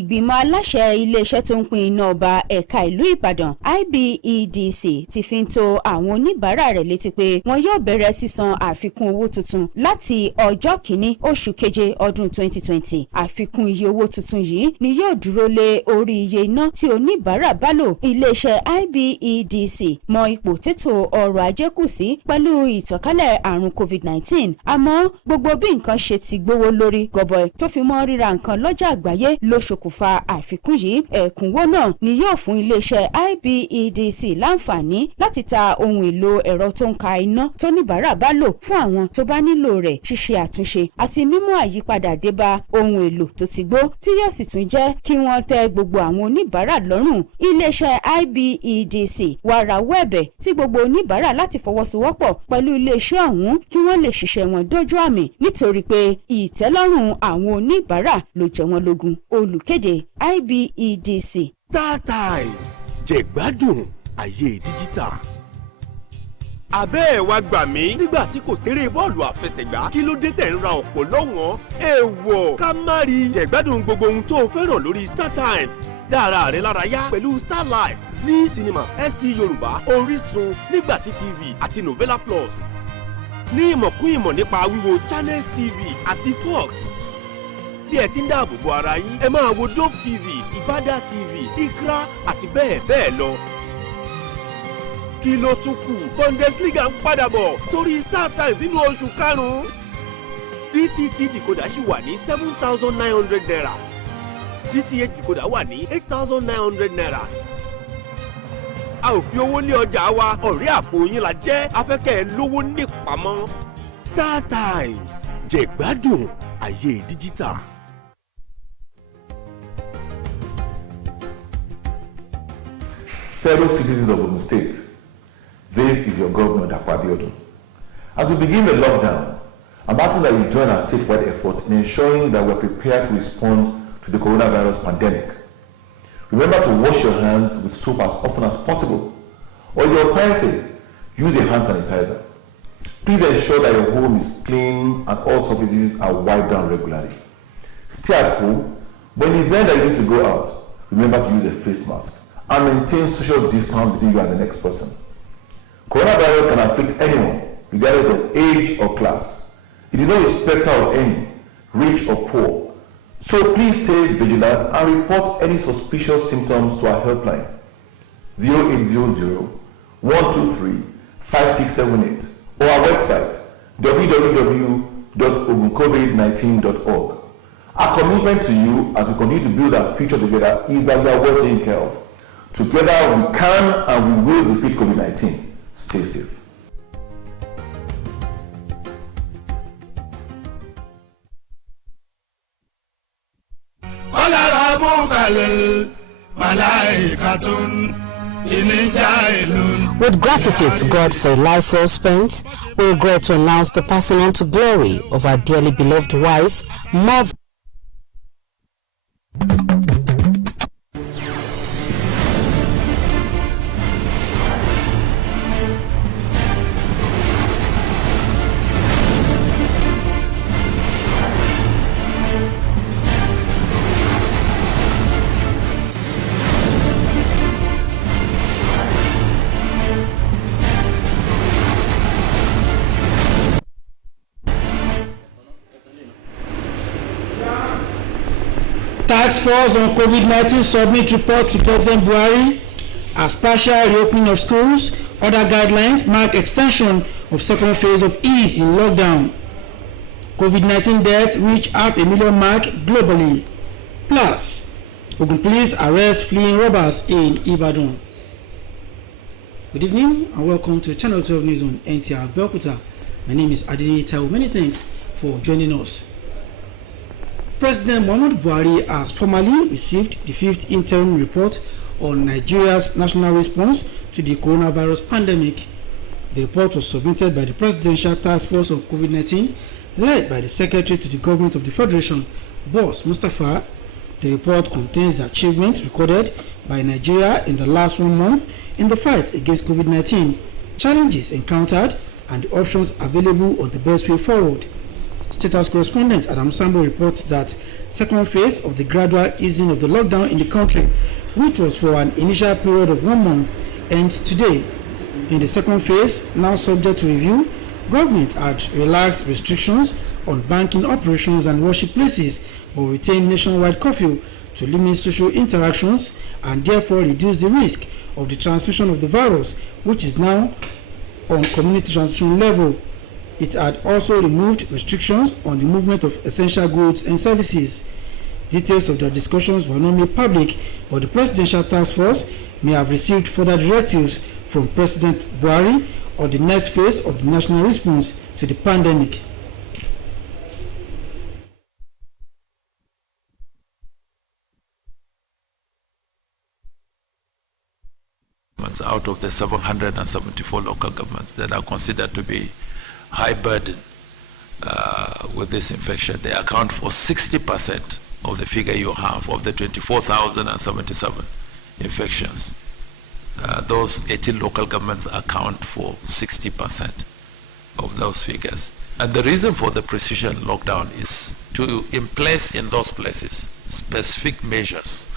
ìgbìmọ̀ aláṣẹ iléeṣẹ́ tó ń pín iná ọba ẹ̀ka ìlú Ìbàdàn IBEDC ti fi ń tó àwọn oníbàárà rẹ̀ létí pé wọn yóò bẹ̀rẹ̀ sísan àfikún owó tuntun láti ọjọ́ kìíní oṣù keje ọdún 2020. Àfikún iye owó tuntun yìí ni yóò dúró lé orí iye iná tí oníbàárà bá lò. Iléeṣẹ́ IBEDC mọ ipò tètò ọrọ̀ ajé kù sí pẹ̀lú ìtànkálẹ̀ àrùn COVID-19. Àmọ́ gbogbo bí nǹkan ṣe ti gbówó lórí gọbọi tó fi mọ́ ríra nǹkan lọ́jà àgbáyé ló ṣokùnfà àfikún yìí. Ẹ̀kúnwó náà ni yóò fún iléeṣẹ́ IBEDC láǹfààní láti ta ohun èlò ẹ̀rọ tó ń ka iná tó oníbàárà bá lò fún àwọn tó bá nílò rẹ̀, ṣíṣe àtúnṣe àti mímú àyípadà dé bá ohun èlò tó ti gbó tí yóò sì tún jẹ́ kí wọ́n tẹ́ gbogbo àwọn oníbàárà lọ́rùn. Iléeṣẹ́ IBEDC wá rawọ́ ẹ̀bẹ̀ tí gbogbo oníbàárà láti fọwọ́sowọ́pọ̀ pẹ̀lú iléeṣẹ́ ọ̀hún kí wọ́n lè ṣiṣẹ́ wọn dójú àmì nítorí pé ìtẹ́lọ́rùn àwọn oníbàárà ló jẹ wọ́n lógún. Olùkéde IBEDC. Star Times jẹ̀gbádùn ayé díjítà. Àbẹ́ ẹ̀ wá gbà mí nígbà tí kò ṣeré bọ́ọ̀lù àfẹsẹ̀gbá kí ló dé tẹ̀ ń ra ọ̀pọ̀ lọ́wọ́n èèwọ̀ ká má rí jẹ̀gbádùn gbogbo ohun tó fẹ́ràn lórí Star Times. Dára rẹ lára yá pẹ̀lú Star Life, Zee Cinema, ST Yorùbá, Orísun, Nígbàtí TV àti Novella Plus. Ní ìmọ̀kún ìmọ̀ nípa wíwo Channels TV àti Fox. Bí ẹ ti ń dáàbò bo ara yín, ẹ máa wo Dove TV, Ìbádà TV, Ikra àti bẹ́ẹ̀ bẹ́ẹ̀ lọ. Kí ló tún kù? Bundesliga ń padà bọ̀ sórí Star Times nínú oṣù karùn-ún. DTT decoder ṣì wà ní 7,900 naira. DTH decoder wà ní 8,900 naira. A ò fi owó lé ọjà wa, ọ̀rẹ́ àpò yín la jẹ́, afẹ́kẹ́ lówó nípamọ́. Star Times jẹ̀gbádùn ayé díjítà. Fellow citizens of Ogun State, this is your Governor Nta Abeokuta. As we begin the lockdown, I'm asking that you join our statewide effort in ensuring that we're prepared to respond to the coronavirus pandemic. Remember to wash your hands with soap as often as possible, or the alternative, use a hand sanitizer. Please ensure that your home is clean and all surfaces are wiped down regularly. Stay at home, but in the event that you need to go out, remember to use a face mask and maintain social distance between you and the next person. Coronavirus can afflict anyone, regardless of age or class. It is no respecter of any, rich or poor. So please stay vigilant and report any suspicious symptoms to our helpline 0800 123 5678 or our website www.oguncovid19.org. Our commitment to you as we continue to build our future together is that you are well taken care of. Together we can and we will defeat COVID-19. Stay safe. With gratitude to God for a life well spent, we regret to announce the passing on to glory of our dearly beloved wife, Mother. Task Force on COVID-19 submit report to President Buhari as partial reopening of schools. Other guidelines mark extension of second phase of ease in lockdown. COVID-19 deaths reach 500,000 mark globally. Plus, Ogun police arrest fleeing robbers in Ibadan. Good evening and welcome to Channel 12 News on Nta Abeokuta. My name is Nta. Many thanks for joining us. President Muhammadu Buhari has formally received the 5th interim report on Nigeria's national response to the coronavirus pandemic. The report was submitted by the Presidential Task Force on COVID-19, led by the Secretary to the Government of the Federation, Boss Mustafa. The report contains the achievements recorded by Nigeria in the last 1 month in the fight against COVID-19, challenges encountered, and the options available on the best way forward. State House correspondent Adam Sambo reports that second phase of the gradual easing of the lockdown in the country, which was for an initial period of 1 month, ends today. In the second phase, now subject to review, government had relaxed restrictions on banking operations and worship places, but retained nationwide curfew to limit social interactions and therefore reduce the risk of the transmission of the virus, which is now on community transmission level. It had also removed restrictions on the movement of essential goods and services. Details of the discussions were not made public, but the Presidential Task Force may have received further directives from President Buhari on the next phase of the national response to the pandemic. Out of the 774 local governments that are considered to be high burden with this infection, they account for 60% of the figure you have of the 24,077 infections. Those 18 local governments account for 60% of those figures. And the reason for the precision lockdown is to place in those places specific measures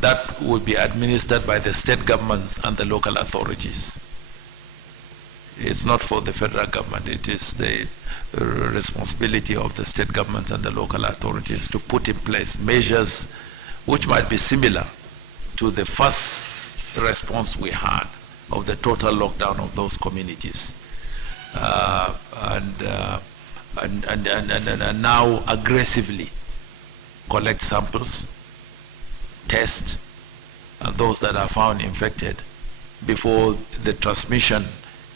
that would be administered by the state governments and the local authorities. It's not for the federal government. It is the responsibility of the state governments and the local authorities to put in place measures which might be similar to the first response we had of the total lockdown of those communities. And now aggressively collect samples, test those that are found infected before the transmission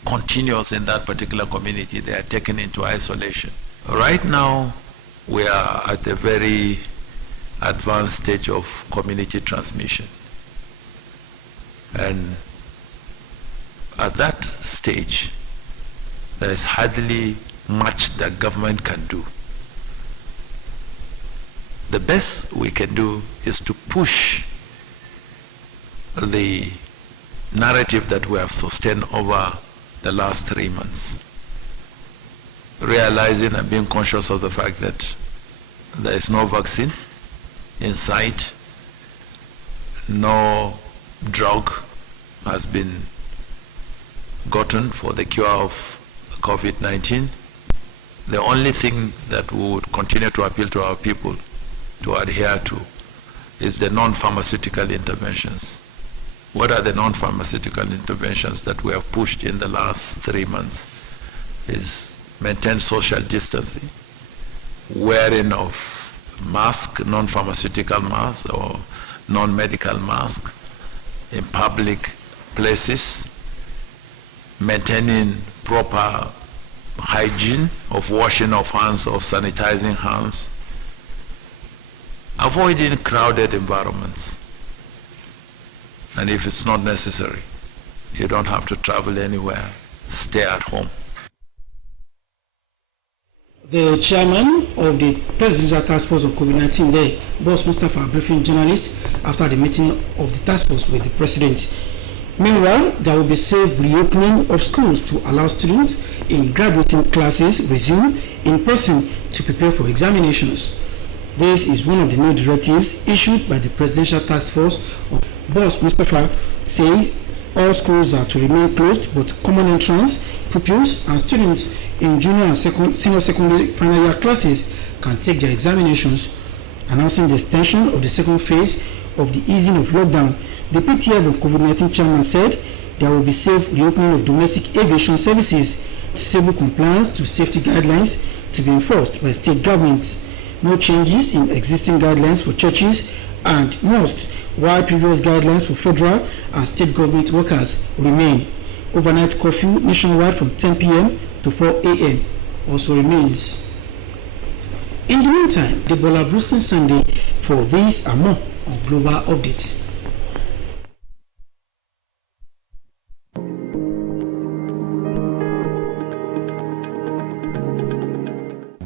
continues in that particular community. They are taken into isolation. Right now, we are at a very advanced stage of community transmission. And at that stage, there is hardly much that government can do. The best we can do is to push the narrative that we have sustained over the last 3 months, realizing and being conscious of the fact that there is no vaccine in sight, no drug has been gotten for the cure of COVID-19. The only thing that we would continue to appeal to our people to adhere to is the non-pharmaceutical interventions. What are the non-pharmaceutical interventions that we have pushed in the last 3 months? Is maintain social distancing, wearing of mask, non-pharmaceutical mask or non-medical mask in public places, maintaining proper hygiene of washing of hands, of sanitizing hands, avoiding crowded environments. And if it's not necessary, you don't have to travel anywhere, stay at home. The chairman of the Presidential Task Force on COVID-19 there, Boss Mustafa, briefing journalists after the meeting of the task force with the president. Meanwhile, there will be safe reopening of schools to allow students in graduating classes resume in person to prepare for examinations. This is one of the new directives issued by the Presidential Task Force. Boss Mustafa says all schools are to remain closed, but common entrance pupils and students in junior and senior secondary final year classes can take their examinations. Announcing the extension of the second phase of the easing of lockdown, the PTF of COVID-19 chairman said there will be safe reopening of domestic aviation services, civil compliance to safety guidelines to be enforced by state governments. No changes in existing guidelines for churches and mosques, while previous guidelines for federal and state government workers remain. Overnight curfew nationwide from 10 p.m. to 4 a.m. also remains. In the meantime, the Bola Brewston Sunday for this and more of Global Update.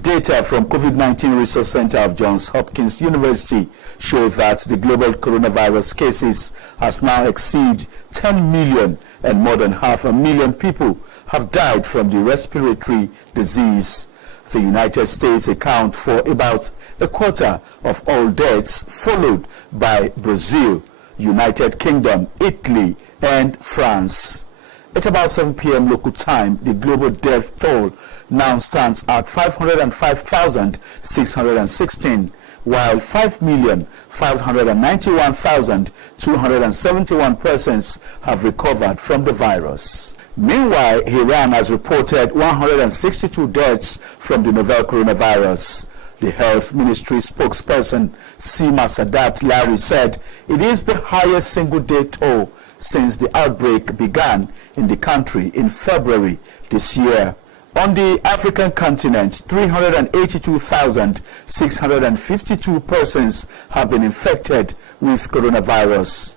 Data from COVID-19 Resource Center of Johns Hopkins University show that the global coronavirus cases has now exceeded 10 million and more than 500,000 people have died from the respiratory disease. The United States account for about a quarter of all deaths, followed by Brazil, United Kingdom, Italy, and France. At about 7 p.m. local time, the global death toll now stands at 505,616, while 5,591,271 persons have recovered from the virus. Meanwhile, Iran has reported 162 deaths from the novel coronavirus. The Health Ministry spokesperson Sima Sadat Larry said it is the highest single-day toll since the outbreak began in the country in February this year. On the African continent, 382,652 persons have been infected with coronavirus,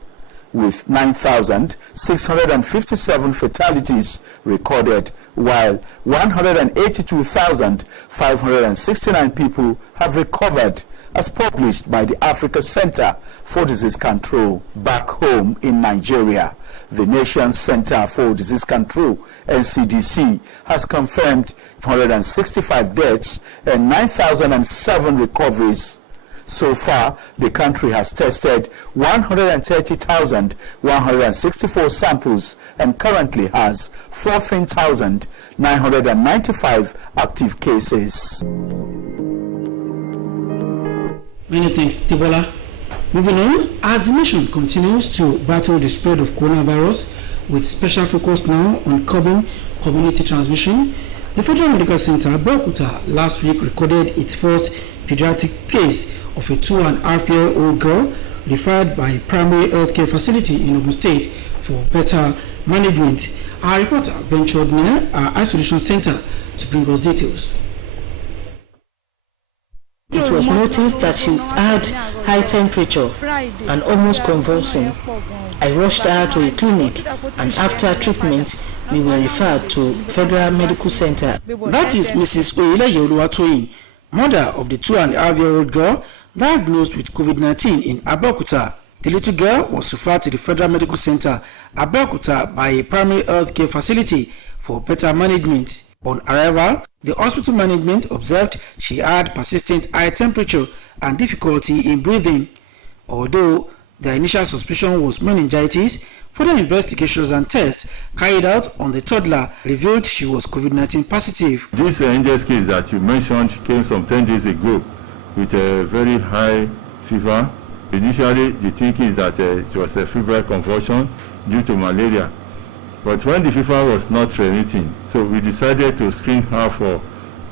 with 9,657 fatalities recorded, while 182,569 people have recovered, as published by the Africa Center for Disease Control back home in Nigeria. The nation's Center for Disease Control, NCDC, has confirmed 165 deaths and 9,007 recoveries. So far, the country has tested 130,164 samples and currently has 14,995 active cases. Many thanks, Tibola. Moving on, as the nation continues to battle the spread of coronavirus with special focus now on curbing community transmission, the Federal Medical Center Abeokuta last week recorded its first pediatric case of a 2.5-year-old girl referred by a primary healthcare facility in Ogun State for better management. Our reporter ventured near our isolation center to bring us details. It was noticed that she had high temperature and almost convulsing. I rushed her to a clinic, and after treatment, we were referred to Federal Medical Center. That is Mrs. Oyeleye Oluwatoyin, mother of the 2.5-year-old girl diagnosed with COVID-19 in Abeokuta. The little girl was referred to the Federal Medical Center Abeokuta by a primary health care facility for better management. On arrival, the hospital management observed she had persistent high temperature and difficulty in breathing. Although the initial suspicion was meningitis, further investigations and tests carried out on the toddler revealed she was COVID-19 positive. This index case that you mentioned came some 10 days ago with a very high fever. Initially, the thinking is that it was a febrile convulsion due to malaria. But when the fever was not remitting, so we decided to screen her for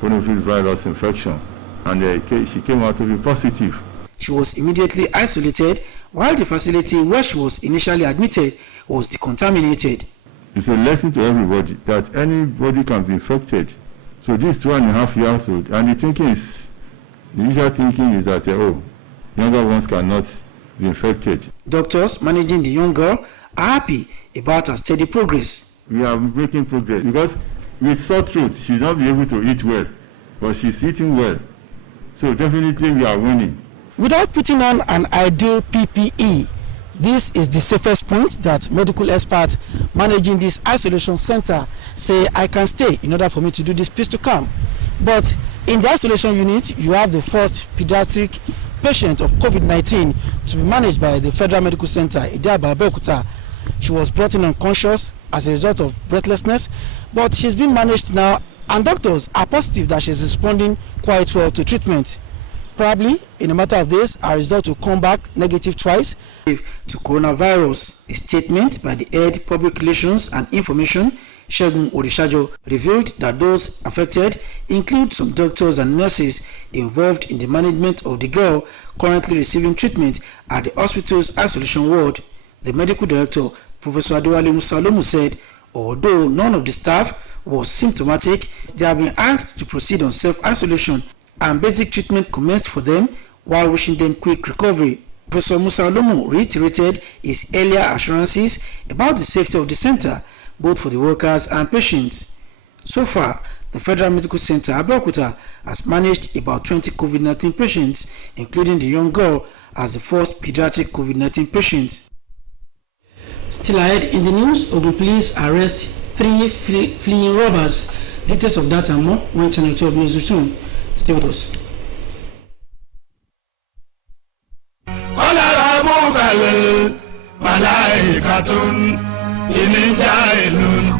coronavirus infection, and she came out to be positive. She was immediately isolated, while the facility where she was initially admitted was decontaminated. It's a lesson to everybody that anybody can be infected. So this 2.5 years old, and the initial thinking is that, younger ones cannot be infected. Doctors managing the young girl are happy about her steady progress. We are making progress because with sore throat, she'll not be able to eat well, but she's eating well. So definitely we are winning. Without putting on an ideal PPE, this is the safest point that medical experts managing this isolation center say I can stay in order for me to do this piece to come. But in the isolation unit, you have the first pediatric patient of COVID-19 to be managed by the Federal Medical Center in Abeokuta. She was brought in unconscious as a result of breathlessness, but she's been managed now, and doctors are positive that she's responding quite well to treatment. Probably, in a matter of days, our result will come back negative twice. To coronavirus, a statement by the Head Public Relations and Information, Segun Orishajo, revealed that those affected include some doctors and nurses involved in the management of the girl currently receiving treatment at the hospital's isolation ward. The medical director, Professor Adewale Musalomu, said although none of the staff was symptomatic, they have been asked to proceed on self-isolation, and basic treatment commenced for them while wishing them quick recovery. Professor Musalomu reiterated his earlier assurances about the safety of the center, both for the workers and patients. So far, the Federal Medical Center Abeokuta has managed about 20 COVID-19 patients, including the young girl as the first pediatric COVID-19 patient. Still ahead in the news, Ogun police arrest 3 fleeing robbers. Details of that and more when Channel 12 news return. Stay with us.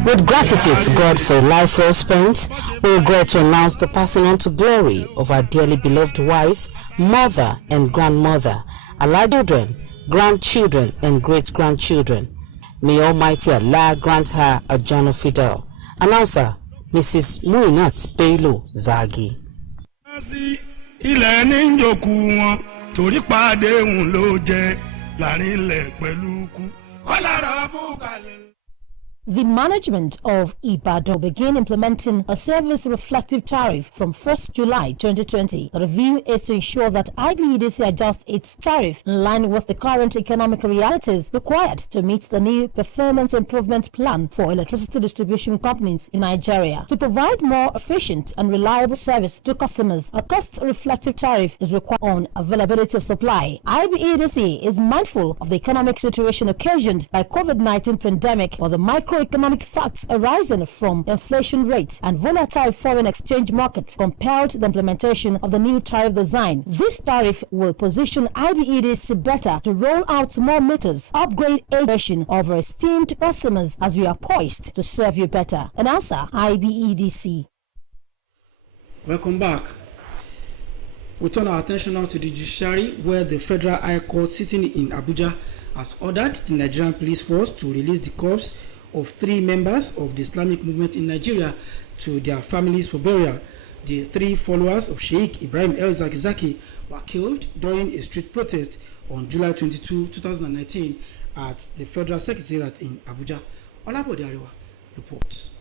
With gratitude to God for a life well spent, we regret to announce the passing on to glory of our dearly beloved wife, mother and grandmother, our children, grandchildren and great-grandchildren. May Almighty Allah grant her a journey fidel. Announcer, Mrs. Muinat Bello Zagi. The management of Ibadan will begin implementing a service reflective tariff from 1st July 2020. The review is to ensure that IBEDC adjusts its tariff in line with the current economic realities required to meet the new performance improvement plan for electricity distribution companies in Nigeria. To provide more efficient and reliable service to customers, a cost-reflective tariff is required on availability of supply. IBEDC is mindful of the economic situation occasioned by COVID-19 pandemic or the microeconomic facts arising from inflation rates and volatile foreign exchange markets compelled the implementation of the new tariff design. This tariff will position IBEDC better to roll out more meters, upgrade a version of our esteemed customers as we are poised to serve you better. Announcer, IBEDC. Welcome back. We turn our attention now to the judiciary, where the Federal High Court sitting in Abuja has ordered the Nigerian police force to release the corpse of 3 members of the Islamic movement in Nigeria to their families for burial. The 3 followers of Sheikh Ibrahim El-Zakzaki were killed during a street protest on July 22, 2019 at the Federal Secretariat in Abuja. Olabode Arewa reports.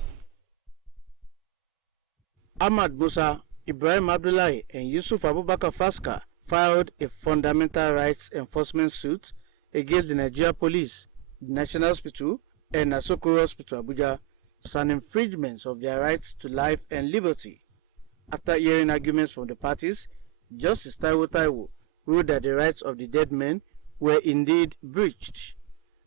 Ahmad Musa, Ibrahim Abdullahi and Yusuf Abubakar Faska filed a fundamental rights enforcement suit against the Nigeria Police, the National Hospital, and Asokoro Hospital Abuja as an infringement of their rights to life and liberty. After hearing arguments from the parties, Justice Taiwo ruled that the rights of the dead men were indeed breached.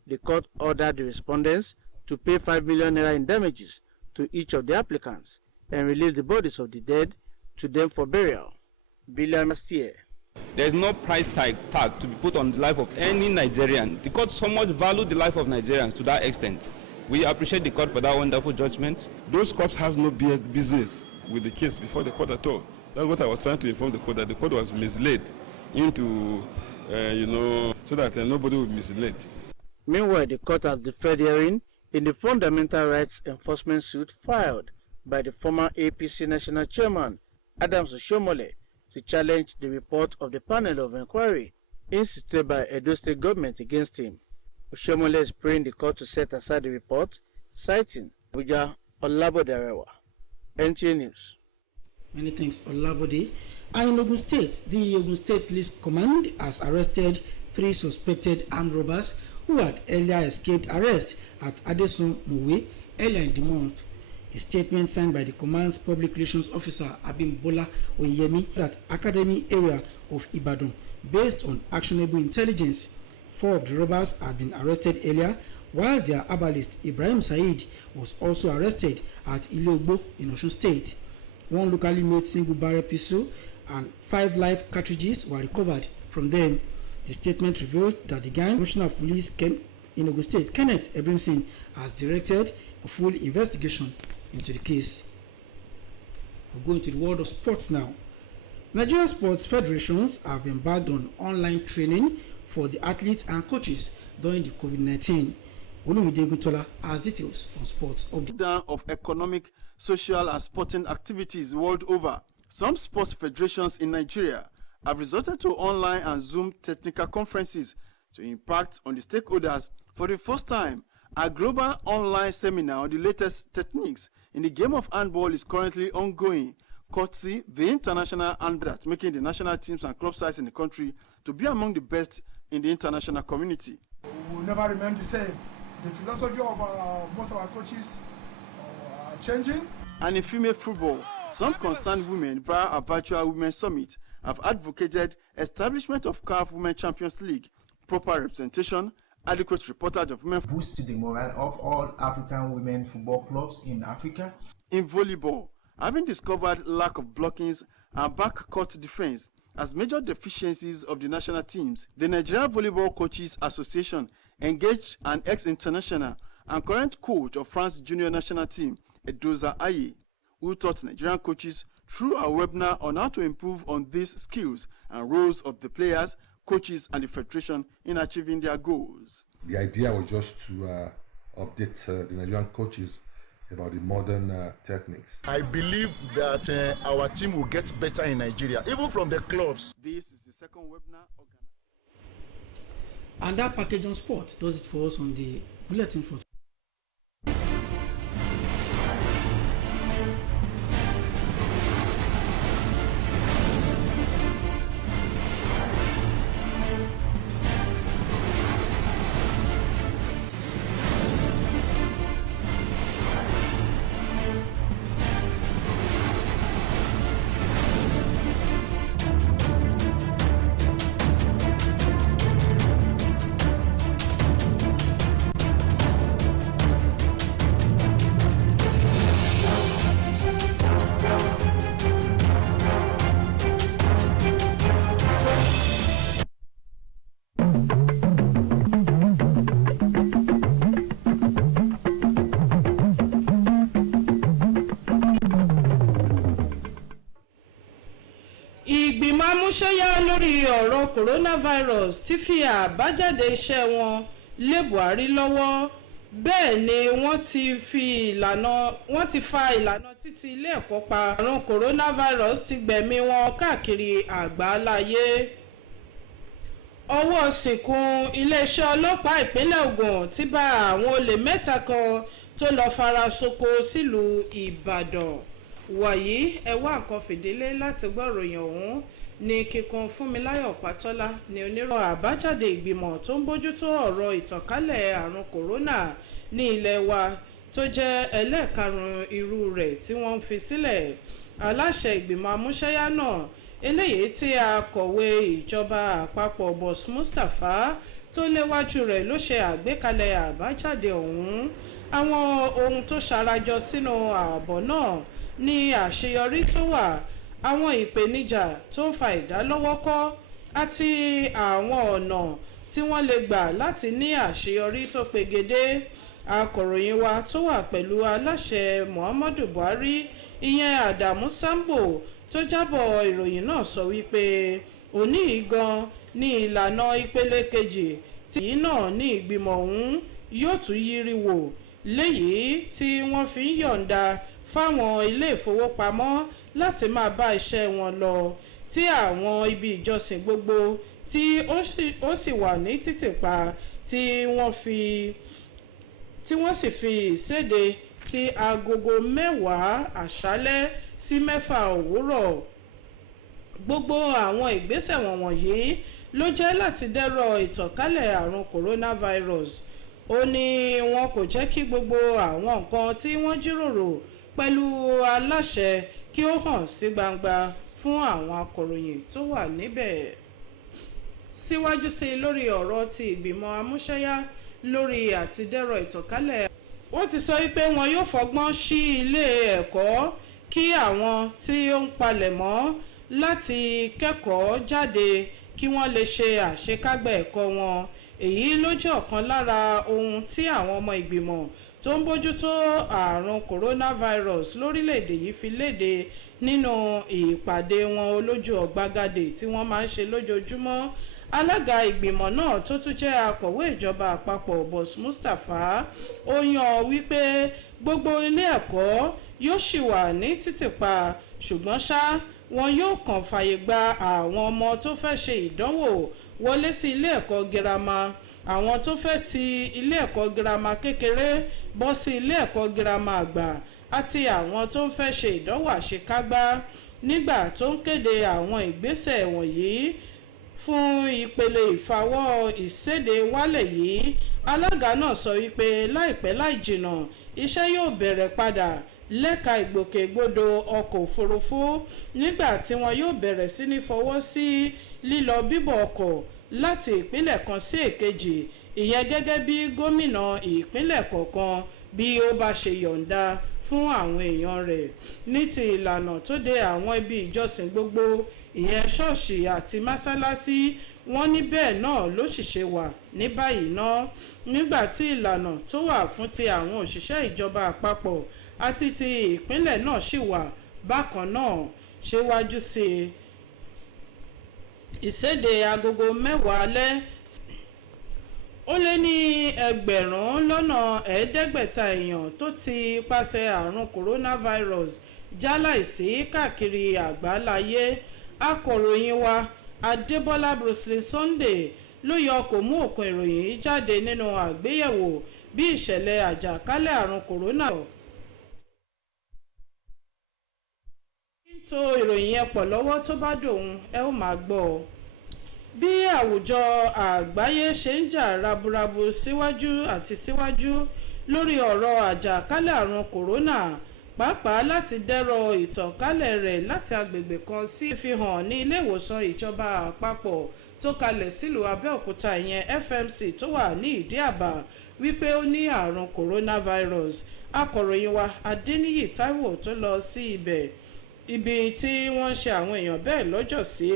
The court ordered the respondents to pay 5 million naira in damages to each of the applicants and release the bodies of the dead to them for burial. Billiam Astier. There is no price tag to be put on the life of any Nigerian. The court so much valued the life of Nigerians to that extent. We appreciate the court for that wonderful judgment. Those courts have no business with the case before the court at all. That's what I was trying to inform the court, that the court was misled into, so that nobody would misled. Meanwhile, the court has deferred hearing in the fundamental rights enforcement suit filed by the former APC national chairman, Adams Oshomole, to challenge the report of the panel of inquiry instituted by Edo State government against him. Oshomole is praying the court to set aside the report, citing Abuja Olabode Arewa. NTA News. Many thanks, Olabode. And in Ogun State, the Ogun State Police Command has arrested 3 suspected armed robbers who had earlier escaped arrest at Adesun Muwe earlier in the month. A statement signed by the command's public relations officer Abimbola Oyemi at Academy area of Ibadan, based on actionable intelligence. 4 of the robbers had been arrested earlier, while their herbalist Ibrahim Said was also arrested at Ileogbo in Osun State. 1 locally made single barrel pistol and 5 live cartridges were recovered from them. The statement revealed that the gang commissioner of police in Ogun State, Kenneth Ebrimson, has directed a full investigation into the case. We'll go into the world of sports now. Nigeria sports federations have embarked on online training for the athletes and coaches during the COVID-19. Olumide Guntola has details on sports update. Down of economic, social and sporting activities world over, some sports federations in Nigeria have resorted to online and Zoom technical conferences to impact on the stakeholders. For the first time, a global online seminar on the latest techniques in the game of handball is currently ongoing, courtesy the international handball, making the national teams and club sides in the country to be among the best in the international community. We will never remain the same. The philosophy of most of our coaches are changing. And in female football, some concerned women via a virtual women's summit have advocated establishment of CAF Women Champions League, proper representation, adequate reportage of women, boost the morale of all African women football clubs in Africa. In volleyball, having discovered lack of blockings and backcourt defense as major deficiencies of the national teams. The Nigeria Volleyball Coaches Association engaged an ex-international and current coach of France junior national team, Edoza Aye, who taught Nigerian coaches through a webinar on how to improve on these skills and roles of the players, coaches, and the federation in achieving their goals. The idea was just to update the Nigerian coaches about the modern techniques. I believe that our team will get better in Nigeria, even from the clubs. This is the second webinar organized. And that package on sport does it for us on the bulletin for ìgbìmọ̀ amúṣẹ́yá lórí ọ̀rọ̀ coronavirus ti fi àbájáde iṣẹ́ wọn lé Buhari lọ́wọ́. Bẹ́ẹ̀ ni wọ́n ti fa ìlànà títí ilé ẹ̀kọ́ pa. Àrùn coronavirus ti gbẹ̀mí wọn káàkiri àgbáláyé. Ọwọ́ ṣìnkún iléeṣẹ́ ọlọ́pàá ìpínlẹ̀ Ògùn ti bá àwọn olè mẹ́ta kan tó lọ fara ṣoko sílùú Ìbàdàn. Wàyí ẹ wá nǹkan fìdílé láti gbọ́ ìròyìn ọ̀hún ní kíkún Fúnmiláyọ̀ Pátọ́lá ní onírọ̀ àbájáde ìgbìmọ̀ tó ń bójútó ọ̀rọ̀ ìtànkálẹ̀ àrùn kòrónà ní ilẹ̀ wa tó jẹ́ ẹlẹ́ẹ̀karùn-ún irú rẹ̀ tí wọ́n ń fi sílẹ̀. Aláṣẹ ìgbìmọ̀ amúṣẹ́yá náà eléyìí tí akọ̀wé ìjọba àpapọ̀ Boss Mustapha tó léwájú rẹ̀ ló ṣe àgbékalẹ̀ àbájáde ọ̀hún. Àwọn ohun tó ṣarajọ sínú ààbọ̀ náà ní àṣeyọrí tó wà, àwọn ìpèníjà tó ń fa ìdálọ́wọ́kọ́ àti àwọn ọ̀nà tí wọ́n lè gbà láti ní àṣeyọrí tó pegedé. Akọ̀ròyìn wa tó wà pẹ̀lú aláṣẹ Muhammadu Buhari ìyẹn Adamu Sambo tó jábọ̀ ìròyìn náà sọ wípé òní gan ní ìlànà ìpele kejì tí yìí náà ní ìgbìmọ̀ ọ̀hún yóò tún yírí wò, léyìí tí wọ́n fi ń yọ̀ǹda fáwọn ilé ìfowópamọ́ láti máa bá iṣẹ́ wọn lọ, tí àwọn ibi ìjọsìn gbogbo tí ó sì wà ní títìpa tí wọ́n sì fi ìséde sí agogo 10 àṣálẹ́ sí 6 òwúrọ̀. Gbogbo àwọn ìgbésẹ̀ wọ̀nyí ló jẹ́ láti dẹ́rọ̀ ìtànkálẹ̀ àrùn coronavirus. Ó ní wọn kò jẹ́ kí gbogbo àwọn nǹkan tí wọ́n jíròrò pẹ̀lú aláṣẹ kí ó hàn sí gbangba fún àwọn akọ̀ròyìn tó wà níbẹ̀. Síwájú sí i lórí ọ̀rọ̀ ti ìgbìmọ̀ amúṣẹ́yá lórí àtidẹ́rọ̀ ìtànkálẹ̀, wọ́n ti sọ wípé wọn yóò fọgbọ́n sí ilé ẹ̀kọ́ kí àwọn tí ó ń palẹ̀mọ́ láti kẹ́kọ̀ọ́ jáde kí wọ́n lè ṣe àṣekágbá ẹ̀kọ́ wọn. Èyí ló jẹ́ ọ̀kan lára ohun tí àwọn ọmọ ìgbìmọ̀ tó ń bójútó àrùn coronavirus lórílẹ̀‐èdè yìí fi léde nínú ìpàdé wọn olójú ọ̀gbagadè tí wọ́n máa ń ṣe lójoojúmọ́. Alága ìgbìmọ̀ náà tó tún jẹ́ akọ̀wé ìjọba àpapọ̀ Boss Mustapha ó yan wípé gbogbo ilé ẹ̀kọ́ yóò ṣì wà ní títìpa, ṣùgbọ́n ṣá wọn yóò kàn fàyè gba àwọn ọmọ tó fẹ́ ṣe ìdánwò wọlé sí ilé ẹ̀kọ́ girama, àwọn tó fẹ́ ti ilé ẹ̀kọ́ girama kékeré bọ́ sí ilé ẹ̀kọ́ girama àgbà àti àwọn tó ń fẹ́ ṣe ìdánwò àṣekágbá. Nígbà tó ń kéde àwọn ìgbésẹ̀ wọ̀nyí fún ìpele ìfawọ́ ìséde wálẹ̀ yìí, alága náà sọ wípé láìpẹ́ láì jìnnà iṣẹ́ yóò bẹ̀rẹ̀ padà lẹ́ka ìgbòkègbodò ọkọ̀ òfurufú nígbà tí wọn yóò bẹ̀rẹ̀ sí ní fọwọ́ sí lílọ bíbọ̀ ọkọ̀ láti ìpínlẹ̀ kan sí èkejì, ìyẹn gẹ́gẹ́ bí gómìnà ìpínlẹ̀ kọ̀ọ̀kan bí ó bá ṣe yọ̀ǹda fún àwọn èèyàn rẹ̀. Ní ti ìlànà tó de àwọn ibi ìjọsìn gbogbo ìyẹn ṣọ́ọ̀ṣì àti mọ́sálásí, wọ́n ní bẹ́ẹ̀ náà ló sì ṣe wà ní báyìí ná, nígbà tí ìlànà tó wà fún ti àwọn òṣìṣẹ́ ìjọba àpapọ̀ àti ti ìpínlẹ̀ náà sì wà bákan náà. Síwájú sí ìséde agogo 10 alẹ́, ó lé ní 1,500 èèyàn tó ti pàṣẹ àrùn coronavirus jáláìsí káàkiri àgbáláyé. Akọ̀ròyìn wa Adébọ́lá Bruce Sunday ló yọ kò mú òkun ìròyìn yìí jáde nínú àgbéyẹ̀wò bí ìṣẹ̀lẹ̀ àjàkálẹ̀ àrùn corona. tó ìròyìn yẹn pọ̀ lọ́wọ́ tó bá dòun ẹ ó máa gbọ́ ọ. Bí àwùjọ àgbáyé ṣe ń jà raburabu síwájú àti síwájú lórí ọ̀rọ̀ àjàkálẹ̀ àrùn corona, pàápàá láti dẹ́rọ̀ ìtànkálẹ̀ rẹ̀ láti agbègbè kan sí ìfihàn ní ilé ìwòsàn ìjọba àpapọ̀ tó kalẹ̀ sílùú Abẹ́òkúta ìyẹn FMC tó wà ní Ìdí Àbá wípé ó ní àrùn coronavirus. Akọ̀ròyìn wa Adéníyì Táíwò tó lọ sí ibi tí wọ́n ń ṣe àwọn èèyàn bẹ́ẹ̀ lọ́jọ́ sí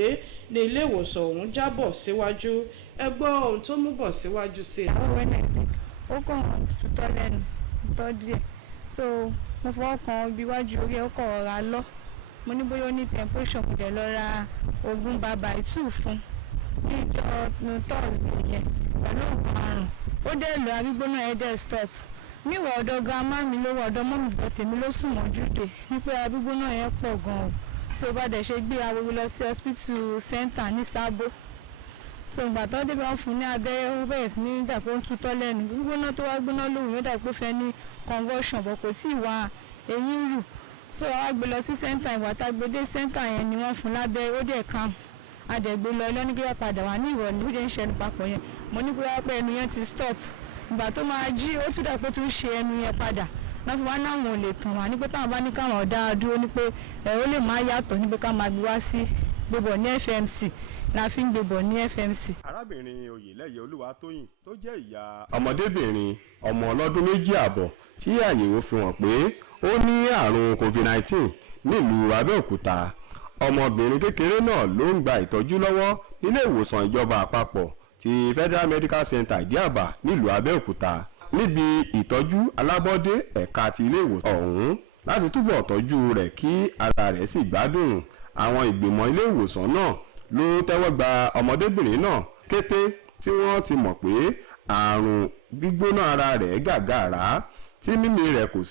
ní ilé ìwòsàn ọ̀hún jábọ̀ síwájú. Ẹ gbọ́ ohun tó mú bọ̀ síwájú sí i. àwọn wẹ́nẹ̀sì ó kàn tutọ́ lẹ́nu tutọ́ díẹ̀, so mo fọwọ́ kan ibi iwájú orí ọkọ̀ ọ̀rá lọ. Mo ní bóyá ó ní temperature, mo dẹ̀ lọ ra oògùn bàbá ìtù fún ní ìjọ Thursday yẹn pẹ̀lú oògùn àrùn. Ó dẹ̀ lọ agbígbóná ẹ̀ dẹ̀ stop. Níwọ̀ ọ̀dọ̀ grandma mi ló wọ̀ ọ̀dọ̀ mọ́mì bọ̀ tèmi ló sùn mọ́jú dé wípé agbígbóná yẹn pọ̀ gan-an. So bá dẹ̀ ṣe gbé aworo lọ sí hospital center ní Sábó. So ìgbà tó débẹ̀ wọ́n fún ní abẹ́rẹ́, ó bẹ̀rẹ̀ sí ní dà pé ó ń tutọ́ lẹ́nu. Gbígbóná tó wá gbóná lóhùn yóò dà pé ó fẹ́ ní convulsion bọ̀ kò tí ì wá eyín rù. So àwa gbé lọ sí center, ìgbà tá a gbé dé center yẹn ni wọ́n fún lábẹ́rẹ́, ó dẹ̀ kàn. A dẹ̀ gbé lọ lọ́ní kí wọ́n padà wá ní ìrọ̀lẹ́, ó dẹ̀ ń ṣẹnu papọ̀ yẹn. Mo ní bóyá pé ẹnu yẹn ti stop. Ìgbà tó máa jí ó tún dà pé ó tún ṣe ẹnu yẹn padà. Wọ́n fi wá náwọn ò lè tàn wá ní pé táwọn bá ní káwọn ọ̀dà dúró ní pé ó lè má yàtọ̀ ní pé ká máa gbé wá sí gbébọ̀ ní FMC, la fi ń gbébọ̀ ní FMC. Arábìnrin Oyèlẹ́yẹ Olúwatóyìn tó jẹ́ ìyá ọmọdébìnrin ọmọ ọlọ́dún 2 àbọ̀ tí àyẹ̀wò fi hàn pé ó ní àrùn COVID-19 nílùú Abẹ́òkúta. Ọmọbìnrin kékeré náà ló ń gba ìtọ́jú lọ́wọ́ nílé ìwòsàn ìjọba àpapọ̀ ti Federal Medical Center Ìdí Àbá nílùú Abẹ́òkúta níbi ìtọ́jú alábọ́dé ẹ̀ka ti ilé ìwòsàn ọ̀hún láti túbọ̀ tọ́jú rẹ̀ kí ara rẹ̀ sì gbádùn. Àwọn ìgbìmọ̀ ilé ìwòsàn náà ló tẹ́wọ́ gba ọmọdébìnrin náà kété tí wọ́n ti mọ̀ pé àrùn gbígbóná ara rẹ̀ gàgàrà tí mímí rẹ̀ kò